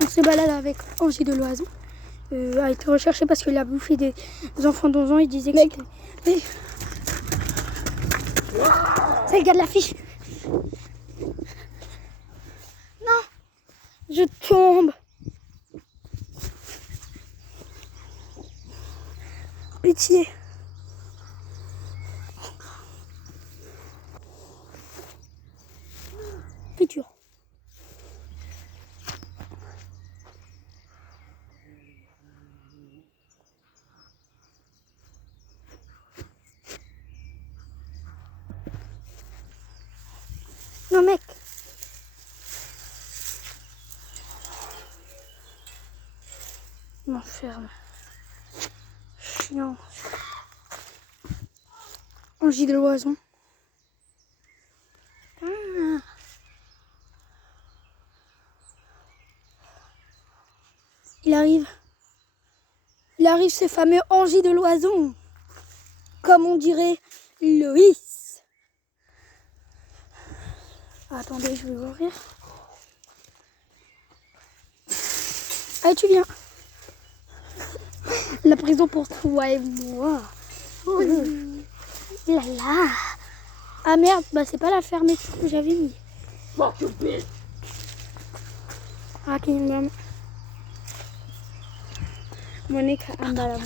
on se balade avec Angie de l'Oison. A été recherché parce qu'il a bouffé des enfants d'11 ans. Il disait que c'était... C'est le gars de l'affiche. Non, je tombe. Pitié. Friture. Non mec. Je m'enferme. Chiant. Angie de l'Oison. Il arrive. Il arrive ce fameux Angie de l'Oison. Comme on dirait Loïs. Attendez, je vais ouvrir. Allez, tu viens. La prison pour toi et moi. Oh là là. Ah merde, bah c'est pas la fermeture que j'avais mis. Ah, ok, maman. Monica, pardon.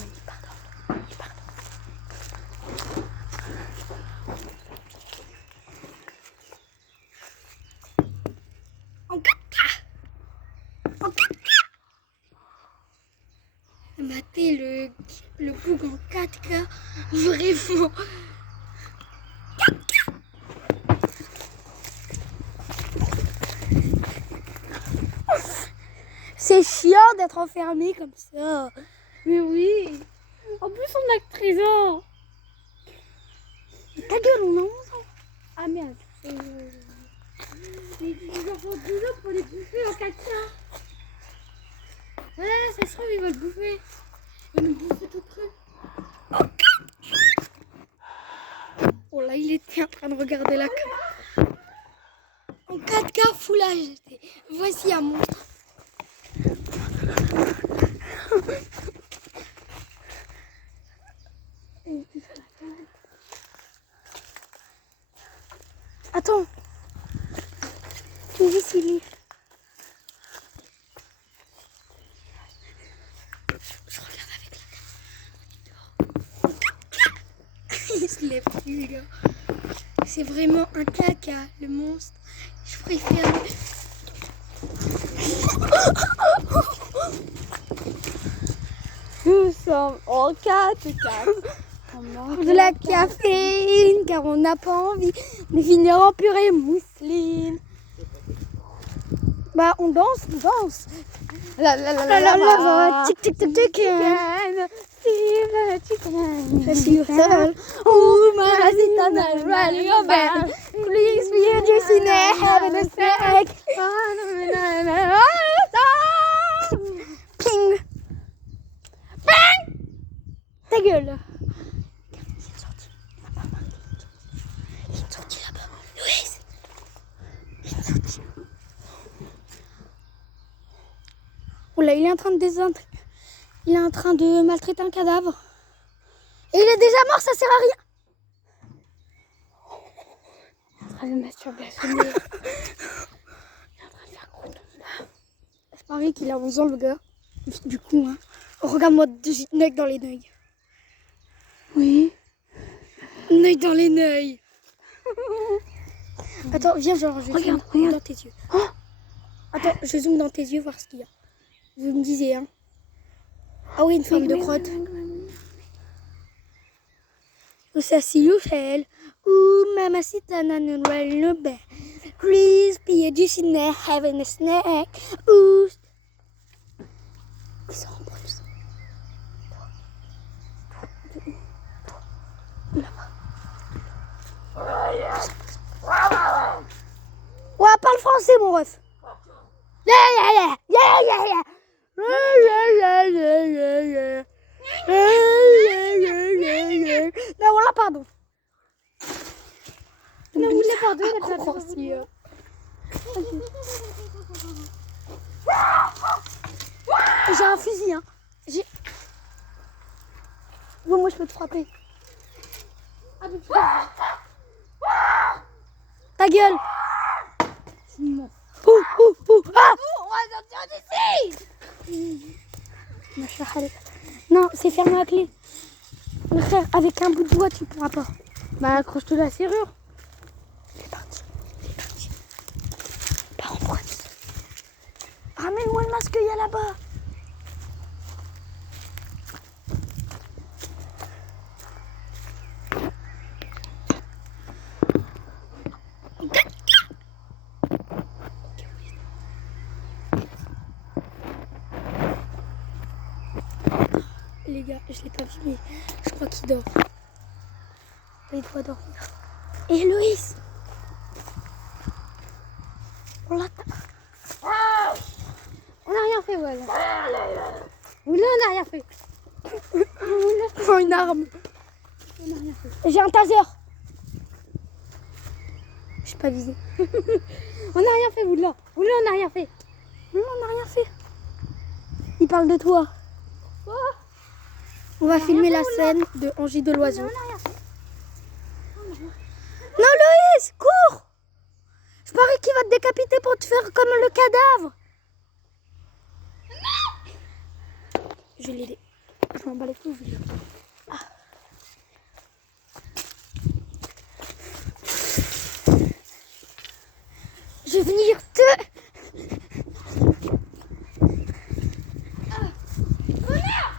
En 4K. En 4K. Matez le bug en 4K. Vraiment. 4K. C'est chiant d'être enfermé comme ça. Mais oui. En plus, on a que 13 ans. Ta gueule, on a 11 ans. Ah merde. Mais les enfants de 12 ans pour les bouffer en 4K. Voilà, ça se trouve, ils veulent bouffer. Ils nous bouffent tout cru. Oh là, il était en train de regarder la caméra. En 4K Full HD. Voici un monstre. Attends. Tu me dis s'il est... Je regarde avec la... Il se lève plus, les gars. C'est vraiment un caca, le monstre. Je préfère... Nous sommes en 4K. De la caféine, car on n'a pas envie de finir en purée mousseline. Bah, on danse, on danse. La, tic tic tic tic. Je suis seule. Oh, my sister, rally your band. Please be a juicy neck, having a snack. Ping. Bang. Ta gueule. Il est sorti là-bas. Louise. Il est sorti. Oula, il est en train de Il est en train de maltraiter un cadavre. Et il est déjà mort, ça sert à rien. Il est en train de masturbation. Il est en train de faire gros. C'est pareil qu'il a 11 ans, le gars. Du coup, hein. Oh, regarde-moi de nœuds dans les nœuds. Oui. Nœuds dans les nœuds. Attends, viens, genre, je Regarde, zoome regarde. dans tes yeux. Oh, attends, je zoome dans tes yeux, voir ce qu'il y a. Vous me disiez, hein. Ah oui, une forme de crotte. Où ça s'y youchelle. Ouh, mamacita nanuel no be. Crispy, juicy neck, having a snack. Ouh. Ils sont en plus. Ouais, parle français, mon ref. Non, voilà, pardon. Non, vous l'avez pardonné, Ah, j'ai un fusil, hein. Ouais, moi je peux te frapper. Ah, mais putain. Ta gueule. Non. Ah On va sortir d'ici. Non, c'est fermé à clé. Mais frère, avec un bout de bois, tu pourras pas. Bah, accroche-toi la serrure. C'est parti. Pars en boîte. Ramène-moi le masque qu'il y a là-bas. Les gars, je l'ai pas vu, mais je crois qu'il dort. Il doit dormir. Et Loïs, on l'attend. On n'a rien fait, ouais. Oula, on n'a rien fait. Oh, une arme. On n'a rien fait. J'ai un taser. Je suis pas visé. On n'a rien fait, Oula. Oula, on n'a rien fait. Non, on n'a rien fait. Il parle de toi. Quoi? On va filmer la scène de Angie de l'Oiseau. Non, Loïs, cours! Je parie qu'il va te décapiter pour te faire comme le cadavre. Je vais l'aider. Je m'en bats les couilles. Je vais l'aider. Ah. Je vais venir te...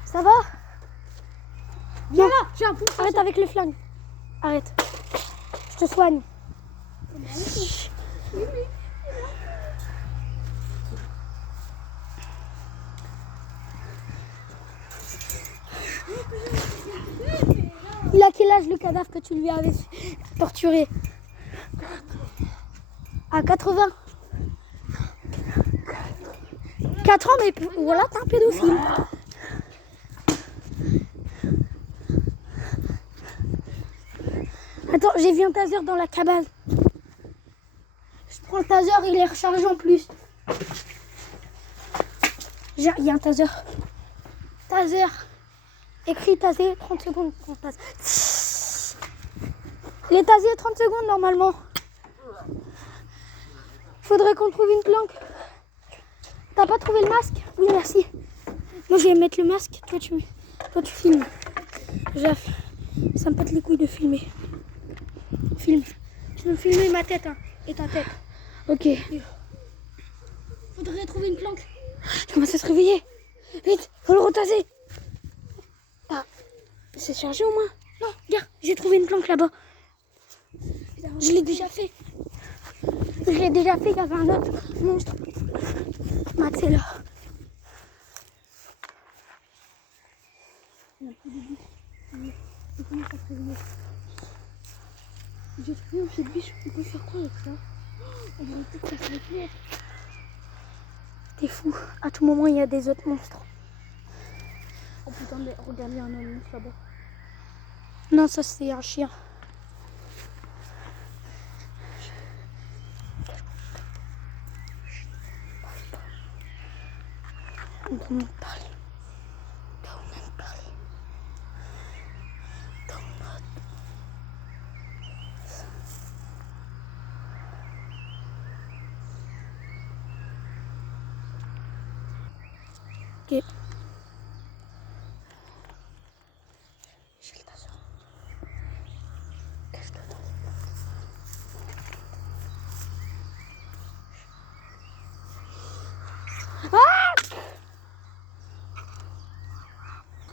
Ça va? Viens là, j'ai un pouce. Arrête avec le flingue. Arrête. Je te soigne. Il a quel âge le cadavre que tu lui avais torturé? À 80. 4 ans, mais voilà, t'es un pédophile. Attends, j'ai vu un taser dans la cabane. Je prends le taser, il est rechargé en plus. Il y a un taser. Taser. Écrit taser, 30 secondes. Il est tasé 30 secondes normalement. Faudrait qu'on trouve une planque. T'as pas trouvé le masque? Oui, merci. Moi, je vais mettre le masque. Toi, tu filmes. Ça me pète les couilles de filmer. Filme. Je veux filmer ma tête, hein, et ta tête. Ok. Faudrait trouver une planque. Je commence à se réveiller. Vite, faut le retaser. Ah, C'est chargé au moins? non, regarde, j'ai trouvé une planque là-bas. Je l'ai déjà fait. Je l'ai déjà fait, il y avait un autre monstre. Max est là. J'ai trouvé un pied de biche, on peut faire quoi avec ça? On va peut-être faire ça clair. T'es fou. À tout moment, il y a des autres monstres. Oh putain, mais regarde, il y a un monstre là-bas. Non, ça c'est un chien. On me parle. Ok. J'ai le taser. Qu'est-ce que t'as?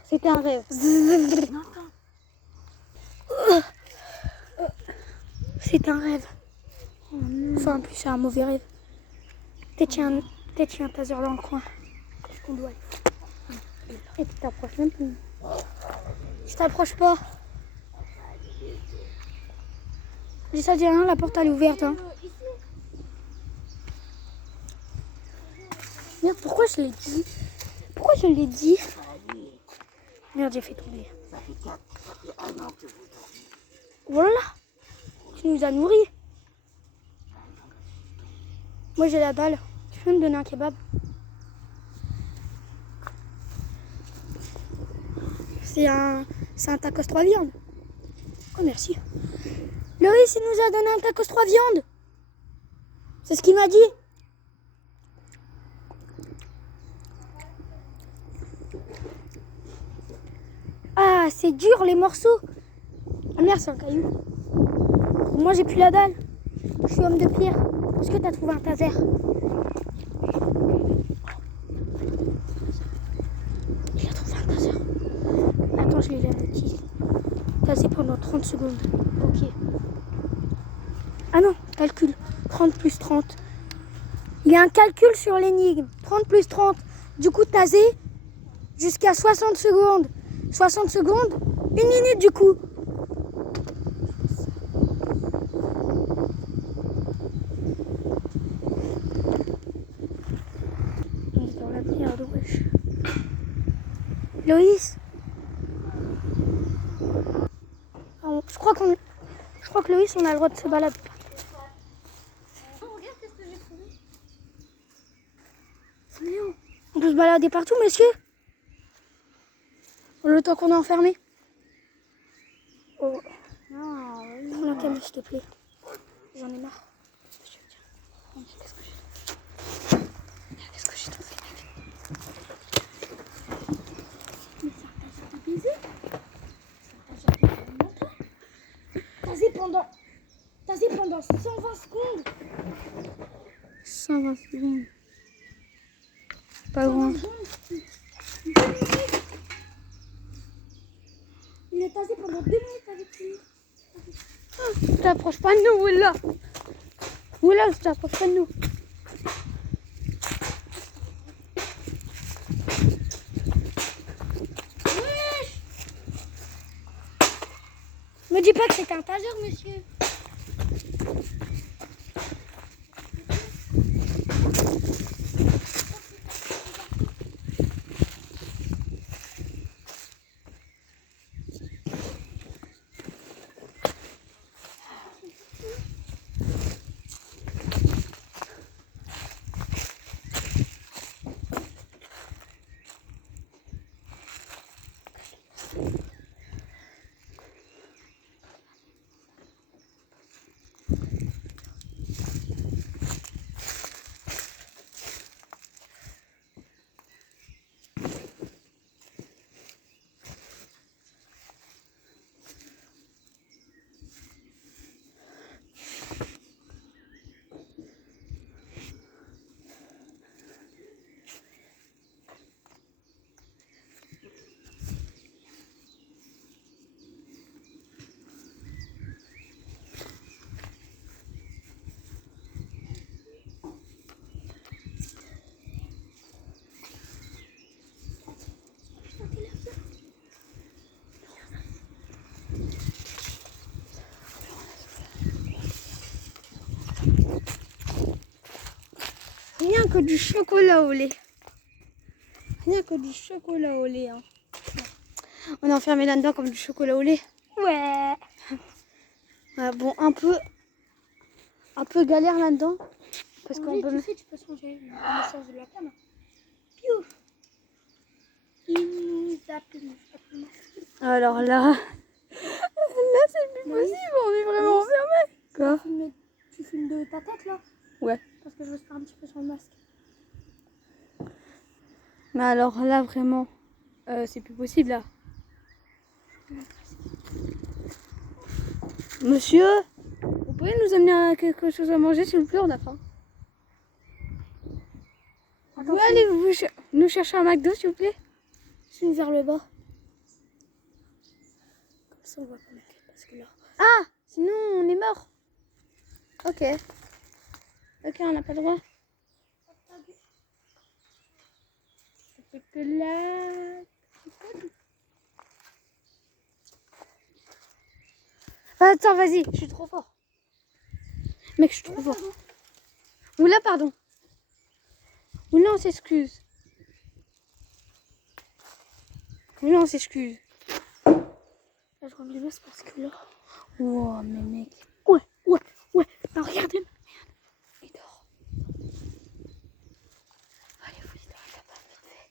C'était un rêve. C'est un rêve. Enfin, en plus, c'est un mauvais rêve. Peut-être qu'il y a un taser dans le coin. Qu'est-ce qu'on doit aller? Et tu t'approches même plus. Je t'approche pas. J'ai ça dit rien, la porte elle est ouverte. Hein. Merde, pourquoi je l'ai dit? Pourquoi je l'ai dit? Merde, j'ai fait tomber. Voilà. Tu nous as nourris. Moi j'ai la dalle. Tu peux me donner un kebab? C'est un tacos 3 viandes. Oh, merci. Loïs, il nous a donné un tacos 3 viandes. C'est ce qu'il m'a dit. Ah, c'est dur les morceaux. Ah merde, c'est un caillou. Moi, j'ai plus la dalle. Je suis homme de pierre. Est-ce que t'as trouvé un taser? Il a trouvé un taser. Attends, je l'ai la notice. Taser pendant 30 secondes. Ok. Ah non, calcul. 30 plus 30. Il y a un calcul sur l'énigme. 30 plus 30. Du coup, taser jusqu'à 60 secondes. 60 secondes, 1 minute du coup. On est dans la merde, wesh. Loïs, je crois que Loïs, on a le droit de se balader. Oh, regarde qu'est-ce que j'ai trouvé. C'est mignon. On peut se balader partout, monsieur? Le temps qu'on est enfermé. Oh. Non, Prends la cam, s'il te plaît. J'en ai marre. qu'est-ce que j'ai Qu'est-ce que j'ai trouvé, mec? Mais c'est un taser de baiser. C'est un taser de menton. Taser pendant 120 secondes. 120 secondes. Pas loin. Il est tasé pendant 2 minutes avec lui. T'approches pas de nous, Oula. Oula, t'approches pas de nous. Wesh! Me dis pas que c'est un taser, monsieur. Rien que du chocolat au lait. Rien que du chocolat au lait. Hein. On est enfermé là-dedans comme du chocolat au lait. Ouais. Bon, un peu galère là-dedans. Parce qu'on peut... Tu sais, tu peux changer le message de la cam. Piou. Il nous a tenu. Alors là c'est plus possible, on est vraiment enfermé. Quoi? Tu filmes de ta tête là? Ouais. Parce que je veux faire un petit peu sur le masque. Mais alors là vraiment, c'est plus possible là. Monsieur, vous pouvez nous amener quelque chose à manger s'il vous plaît, on a faim. Vous pouvez aller nous chercher un McDo s'il vous plaît? Suis vers le bas. Comme ça on voit pas ma tête parce que là. Ah, sinon on est mort. Ok. Ok, on n'a pas le droit. Chocolat. Attends, vas-y, je suis trop fort. Mec, je suis trop fort. Oula, pardon. Oula, on s'excuse. Oula, on s'excuse. Là je remets le masque parce que là. Wow, mais mec. Ouais. Ah, regardez. Merde. Il dort. Allez, vous dites, on va pas vite fait.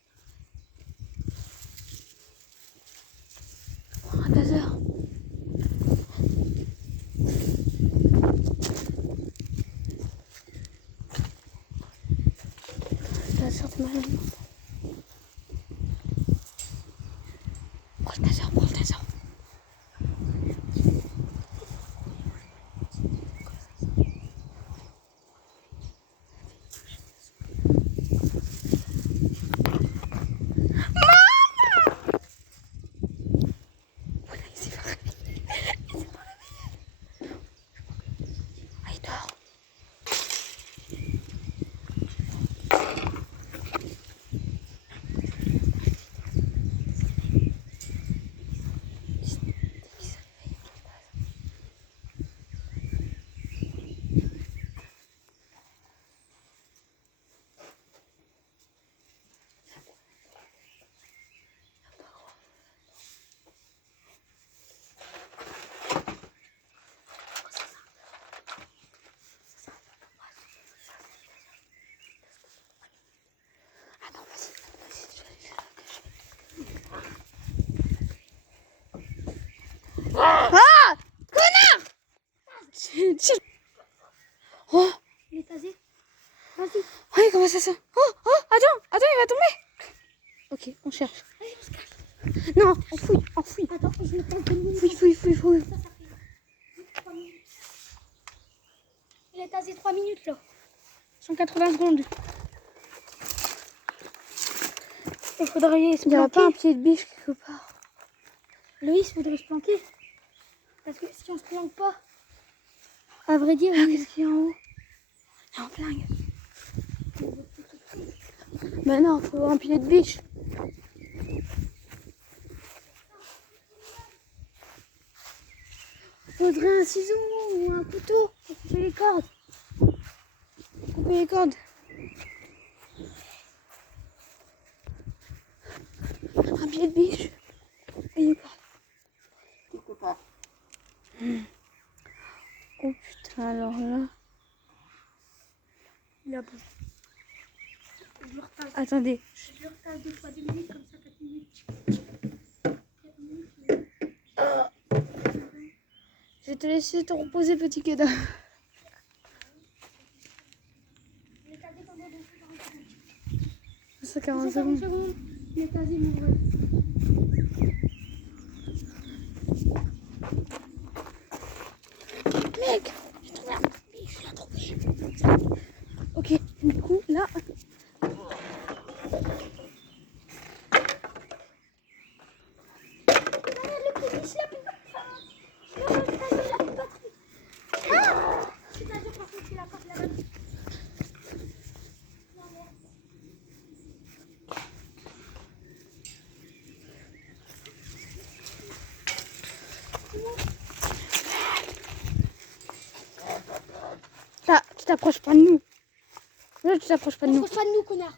C'est malade. Prends le taser, prends le taser. Ah! Connard! Oh! Il est tasé. Vas-y. Oui, comment ça sent? Oh! Oh! Attends, il va tomber! Ok, on cherche. Allez, on se cache. Non, on fouille, on fouille. Attends, je le prends 2 minutes. Fouille. Ça fait 3 minutes. Il est tasé 3 minutes là. 180 secondes. Il faudrait se Il n'y aura planquer. pas un pied de biche quelque part. Loïs faudrait se planquer. Parce que si on se planque pas, à vrai dire, Qu'est-ce qu'il y a en haut? Il y a un flingue. Mais non, faut un pied de biche. Faudrait un ciseau ou un couteau pour couper les cordes. Couper les cordes. Un pied de biche. Et une corde. Oh putain, alors là. il a bon. Je le retasse. Attendez. Je le retasse 2 fois 2 minutes, comme ça 4 minutes. 4 minutes. Je vais te laisser te reposer, petit Keda. Il est tasé pendant 40 secondes. 140 40 secondes. secondes. Il est tasé, mon vrai. Mec, j'ai trouvé un biche, j'ai trouvé. Ok, du coup, là. Regarde le petit biche, là, plus bas. Le tasé, là, plus bas. Ah! C'est tasé, par contre, c'est la porte là-bas. Non, merde. Là, tu t'approches pas de nous. Là, tu t'approches pas de nous. Approche pas de nous, connard.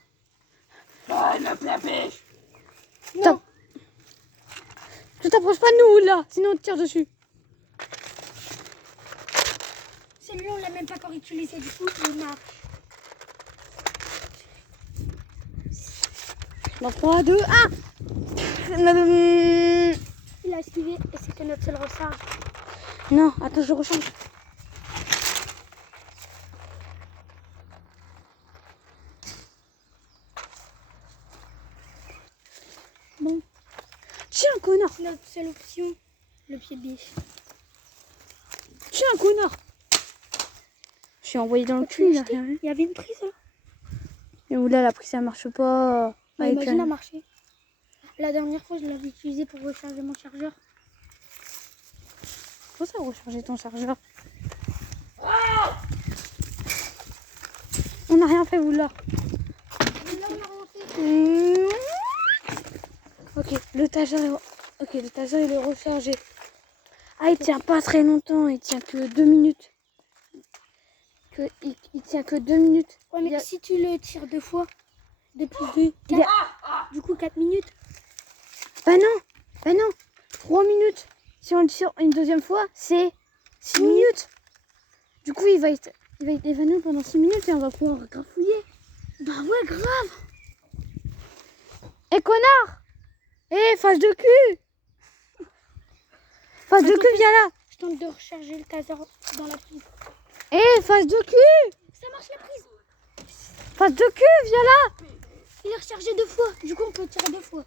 Non. Tu t'approches pas de nous, là. Sinon, on te tire dessus. Celui-là, on l'a même pas encore utilisé, du coup, il marche. Dans 3, 2, 1. Il a esquivé et c'était notre seule recharge. Non, attends, je rechange. Bon, Tiens, connard. c'est notre seule option, le pied de biche. Tiens, connard. Je suis envoyé dans le cul, là. Il y avait une prise, là. Et où là, la prise, ça marche pas. Ouais, Avec imagine, un- a marché. La dernière fois, je l'avais utilisé pour recharger mon chargeur. Comment ça, recharger ton chargeur? On n'a rien fait, vous, là. Mais là, on a rien fait. Ok, le taser il est rechargé. Ah, il tient pas très longtemps, il tient que 2 minutes. Il tient que 2 minutes. Ouais, mais Il y a- si tu le tires 2 fois, de plus de Il y a- 4, du coup 4 minutes. Bah non, 3 minutes. Si on le tire une deuxième fois, c'est 6 minutes. Du coup, il va être évanoui pendant 6 minutes et on va pouvoir grafouiller. Bah ouais, grave. Eh connard! Eh, face de cul! Face de cul, viens là! Je tente de recharger le taser dans la prise. Eh, face de cul! Ça marche la prise. Face de cul, viens là! Il est rechargé 2 fois. Du coup, on peut tirer 2 fois.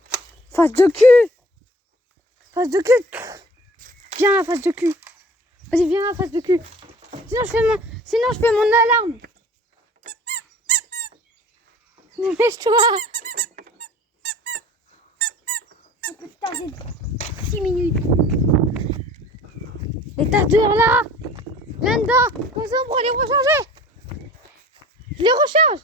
Face de cul. Face de cul. Viens là, face de cul. Vas-y, viens là, face de cul. Sinon, je fais mon alarme. Dépêche-toi. On peut tarder 6 minutes. Les tardeurs là. Là-dedans. Comme ça, on pourra les recharger. Je les recharge.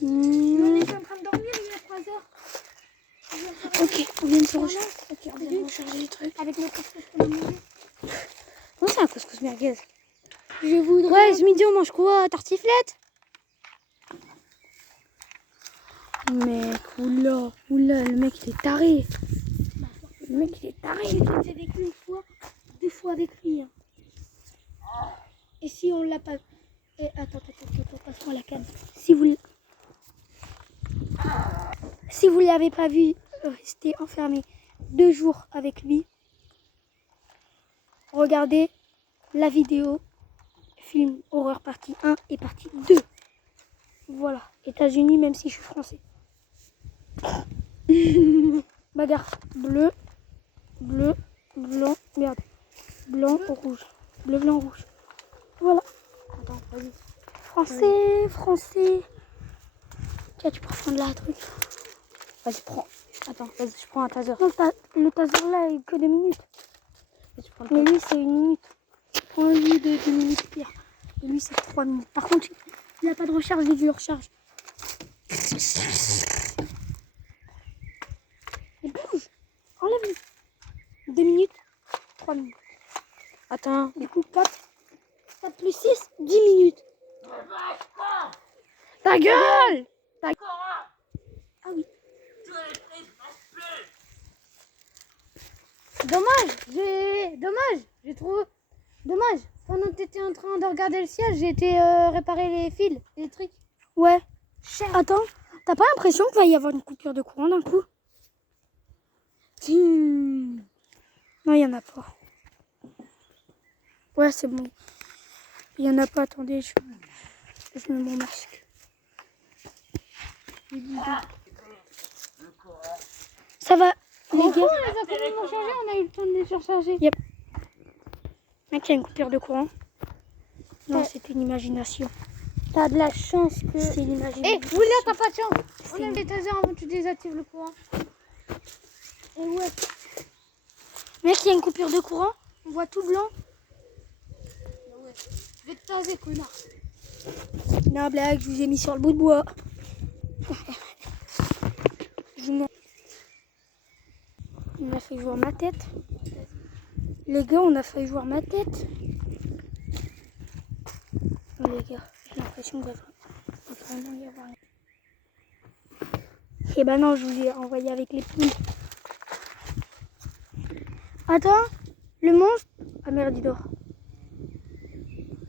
On est en train de dormir, il est 3 heures. Ok, on vient de se recharger. Ok, on vient de recharger les trucs. Avec le couscous qu'on a mangé. Non, c'est un couscous merguez. Je voudrais... Ouais, ce midi, on mange quoi? Tartiflette? Mec, oula, le mec, il est taré. Le mec, il est taré. J'ai fait avec lui une fois, 2 fois avec lui. Hein. Et si on l'a pas... Attends, passe-moi la canne. Si vous l'avez pas vu, rester enfermé 2 jours avec lui, regardez la vidéo film horreur partie 1 et partie 2. Voilà, États-Unis, même si je suis français. Bagarre bleu, blanc, merde, blanc, rouge, bleu, blanc, rouge. Voilà. Attends, vas-y. Français. Tiens, tu peux prendre là un truc. Vas-y, prends. Attends, vas-y, je prends un taser. Non, le taser là, il est que 2 minutes. Vas-y, prends le Mais taser. lui, c'est 1 minute. Prends lui de 2 minutes pire. Et lui, c'est 3 minutes. Par contre, il n'a pas de recharge, j'ai dû le recharge. Et bouge. Enlève-le. 2 minutes, 3 minutes. Attends. Du coup, 4 plus 6, 10 minutes. Ta gueule! Ah oui. J'ai trouvé. Dommage. Pendant que t'étais en train de regarder le ciel, j'ai été réparer les fils, les trucs. Ouais. Attends, t'as pas l'impression qu'il va y avoir une coupure de courant d'un coup? Non, il y en a pas. Ouais, c'est bon. Il y en a pas, attendez, je mets mon masque. Ça va, les On gars? les a complètement chargés, on a eu le temps de les surcharger. Yep. Mec, il y a une coupure de courant. Non, Ouais. c'était une imagination. T'as de la chance que... C'était une Eh, imagination. Oula, t'as pas de chance. On aime les tasers avant que tu désactives le courant. Et ouais. Mec, il y a une coupure de courant. On voit tout blanc. Je vais te taser, connard. Non, blague, je vous ai mis sur le bout de bois. On a fait jouer ma tête. Les gars, on a fait jouer ma tête. Non, les gars, j'ai l'impression qu'il va vraiment y avoir... Eh ben non, je vous ai envoyé avec les poules. Attends, le monstre... Ah merde, il dort.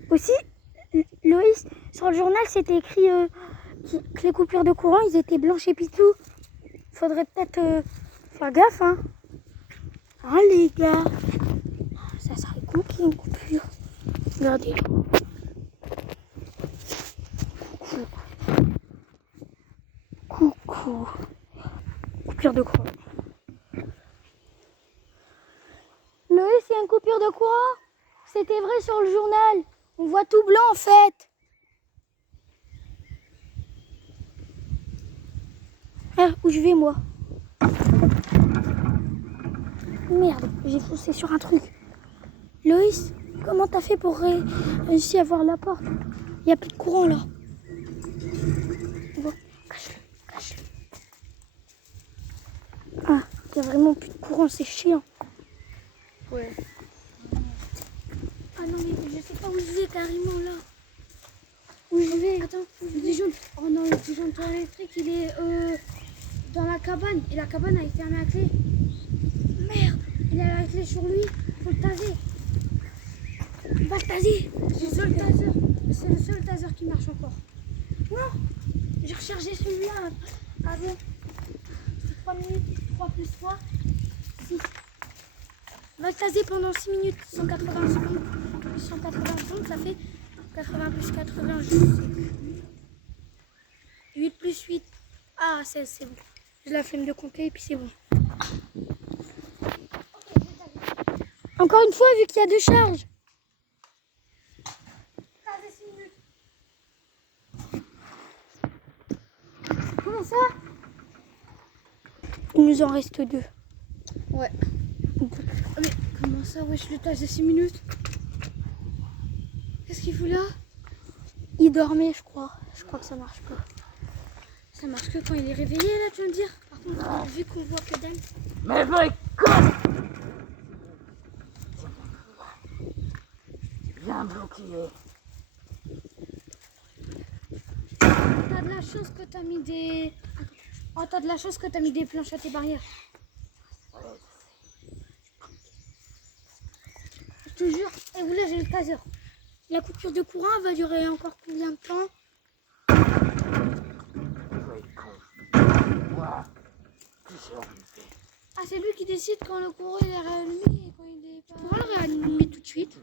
Aussi, Loïs, sur le journal, c'était écrit que les coupures de courant, ils étaient blanches et pitou. Faudrait peut-être faire gaffe, hein. Hein, les gars. Ça serait cool qu'il y ait une coupure. Regardez. Coucou. Coupure de courant. Loïs, il y a une coupure de courant. C'était vrai sur le journal. On voit tout blanc en fait. Ah, où je vais moi? Merde, j'ai foncé sur un truc. Loïs, comment t'as fait pour réussir à voir la porte? Il n'y a plus de courant là. Bon, cache-le. Ah, il n'y a vraiment plus de courant, c'est chiant. Ouais. Ah non, mais je sais pas où je vais carrément là. Où je vais? Attends, le disjoncteur. Oh non, le disjoncteur électrique, il est dans la cabane. Et la cabane, elle est fermée à clé. Merde, Il a la clé sur lui. Faut le taser. va le taser. J'ai seul le taser. C'est le seul taser qui marche encore. Non, j'ai rechargé celui-là avant. C'est 3 minutes, 3 plus 3, 6. On va taser pendant 6 minutes, 180 secondes. 180 secondes, ça fait 80 plus 80, je sais plus. 8 plus 8. Ah, 16, c'est bon. J'ai la flemme de compter et puis c'est bon. Encore une fois, vu qu'il y a 2 charges. Taser 6 minutes. Comment ça? Il nous en reste 2. Ouais. Mais comment ça, wesh, le taser 6 minutes? Qu'est-ce qu'il fout là? Il dormait, je crois. Je crois que ça marche pas. Ça marche que quand il est réveillé, là, tu veux me dire? Par contre, vu qu'on voit que dalle. Mais vrai con! Bien bloqué. T'as de la chance que t'as mis des... Oh, t'as de la chance que t'as mis des planches à tes barrières. Je te jure. Et vous là, j'ai le taser. La coupure de courant elle va durer encore combien de temps? Ouais, con. Moi, tu sais où il fait. Ah, c'est lui qui décide quand le courant il est réallumé et quand il est pas... On va le réanimer tout de suite.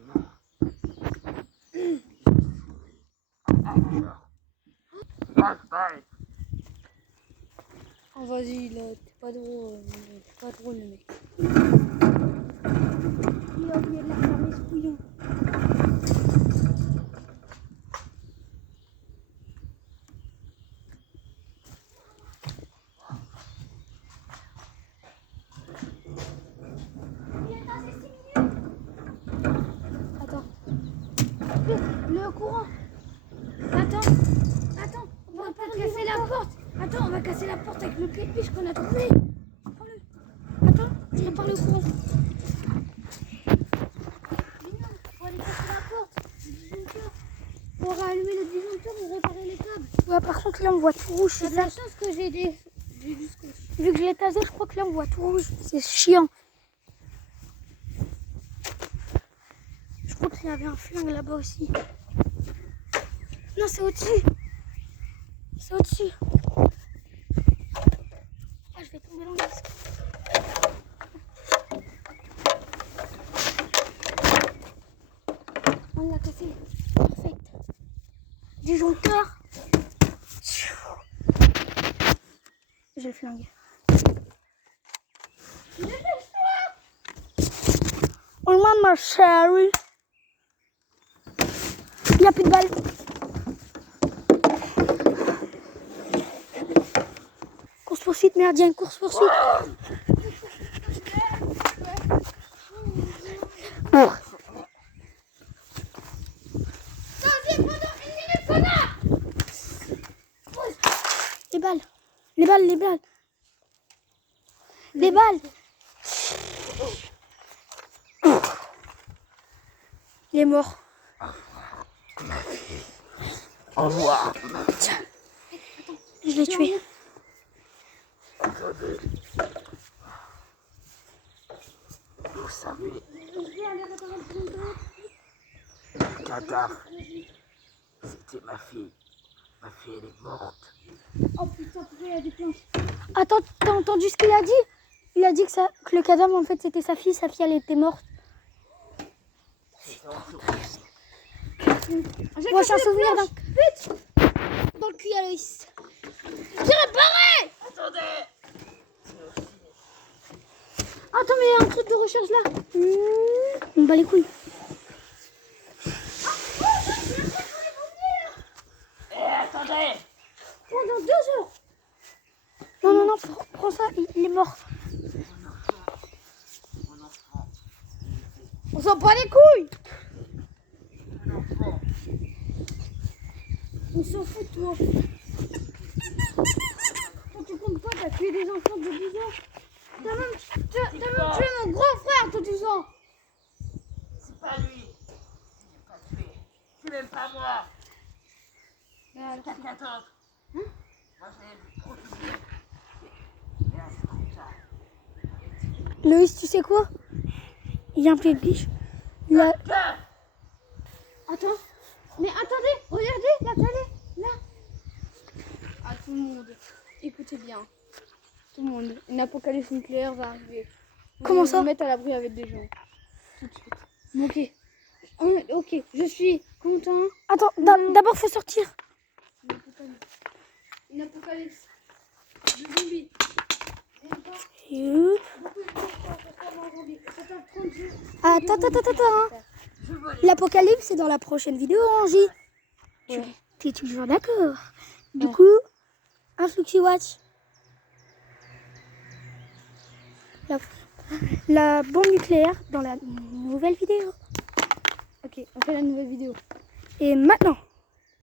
Oh, vas-y, là, t'es pas drôle. T'es pas drôle, le mec. Il a oublié de la fermer, ce couillon. Attends. Le courant. Attends. Attends. On va pas casser la porte. Attends, on va casser la porte avec le clé-piche qu'on a trouvé. Prends-le. Attends, je répare le courant. Faut aller casser la porte. Le disjoncteur. Pour rallumer le disjoncteur ou réparer les câbles. Ouais, par contre, là, on voit tout rouge. T'as C'est de ça. la chance que j'ai des... J'ai du scotch. Vu que je l'ai tasé, je crois que là, on voit tout rouge. C'est chiant. Je crois qu'il y avait un flingue là-bas aussi. Non, c'est au-dessus. C'est au-dessus. Ah, je vais tomber dans le disque. On l'a cassé. Parfait. Disjoncteur. J'ai le flingue. On demande ma chérie. Il n'y a plus de balles. Course poursuite, merdien, course poursuite. Les balles. Les balles, les balles. Les balles. Il est mort. Au revoir. Tiens. Je l'ai tué. Attendez. Vous savez, Qatar, c'était ma fille. Ma fille, elle est morte. Oh putain, pourquoi il y a des planches? Attends, t'as entendu ce qu'il a dit? Il a dit que le cadavre, en fait, c'était sa fille elle était morte. Moi, je suis un souvenir d'un but dans le cul à Loïs. J'ai réparé! Attendez. Attends, mais il y a un truc de recherche là. On bat les couilles. Eh, attendez. Pendant 2 heures. Non, non, non, prends ça, il est mort. Mon enfant. On s'en bat les couilles. Mon enfant. On s'en fout, toi. Quand tu comptes pas, t'as tué des enfants de 10 ans. T'as même tué mon grand frère de 10 ans. C'est pas lui. C'est pas tué. C'est même pas moi. Alors, T'as 14. Moi, j'ai trop oublié. Et là, c'est trop tard. Loïs, tu sais quoi? Il y a un pied de biche. Il a... attends. Mais attendez, regardez, la télé, là. Ah, tout le monde, écoutez bien. Tout le monde, une apocalypse nucléaire va arriver. Comment Vous ça? vous mettre à l'abri avec des gens. Tout de suite. Ok. Ok, je suis content. Attends, d'abord faut sortir. Une apocalypse de zombies. Youp. Attends. L'apocalypse, c'est dans la prochaine vidéo, Angie. Ouais. Tu es toujours d'accord? Du Ouais. coup, un Fluxy Watch. La bombe nucléaire dans la nouvelle vidéo. Ok, on fait la nouvelle vidéo. Et maintenant,